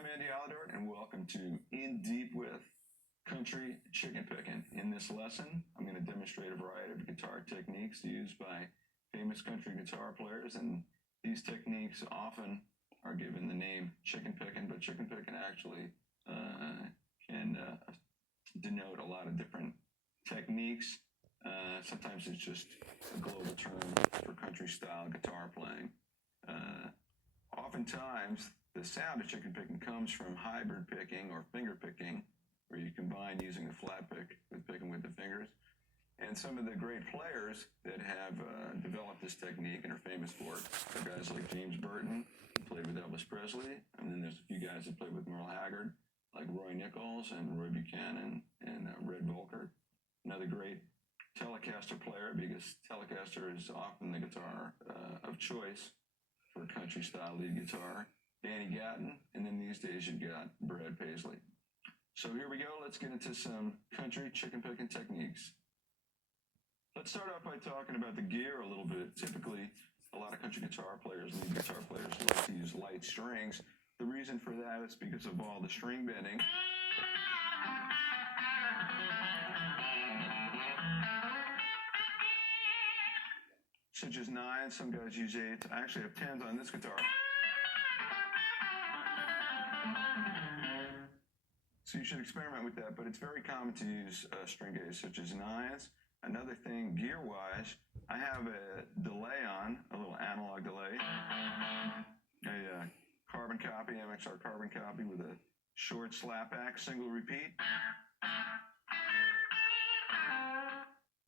I'm Andy Alidort, and welcome to In Deep with Country Chicken Picking. In this lesson, I'm going to demonstrate a variety of guitar techniques used by famous country guitar players, and these techniques often are given the name chicken picking, but chicken picking actually can denote a lot of different techniques. Sometimes it's just a global term for country style guitar playing. Oftentimes, the sound of chicken picking comes from hybrid picking or finger picking, where you combine using a flat pick with picking with the fingers. And some of the great players that have developed this technique and are famous for it are guys like James Burton, who played with Elvis Presley, and then there's a few guys that played with Merle Haggard, like Roy Nichols and Roy Buchanan and Red Volker. Another great Telecaster player, because Telecaster is often the guitar of choice for country style lead guitar, Danny Gatton, and then these days you've got Brad Paisley. So here we go, let's get into some country chicken picking techniques. Let's start off by talking about the gear a little bit. Typically, a lot of country guitar players, lead guitar players, like to use light strings. The reason for that is because of all the string bending. Such as 9s, some guys use 8s. I actually have 10s on this guitar. So you should experiment with that, but it's very common to use string gauges such as 9s. Another thing, gear-wise, I have a delay on, a little analog delay, a carbon copy, MXR carbon copy with a short slapback, single repeat.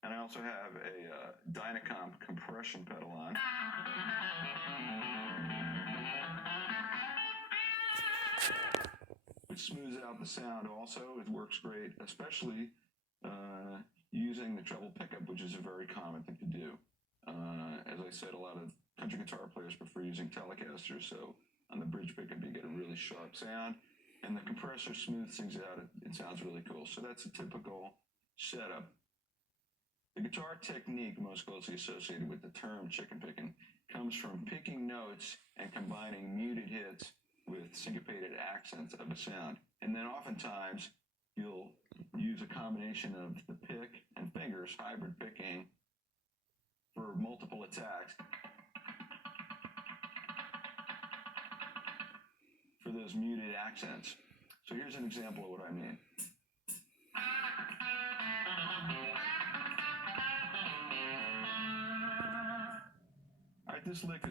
And I also have a Dynacomp compression pedal on. It smooths out the sound also. It works great, especially using the treble pickup, which is a very common thing to do. As I said, a lot of country guitar players prefer using Telecasters, so on the bridge pickup you get a really sharp sound, and the compressor smooths things out. It sounds really cool. So that's a typical setup. The guitar technique most closely associated with the term chicken picking comes from picking notes and combining muted hits with syncopated accents of a sound. And then oftentimes you'll use a combination of the pick and fingers, hybrid picking, for multiple attacks for those muted accents. So here's an example of what I mean. All right, this lick is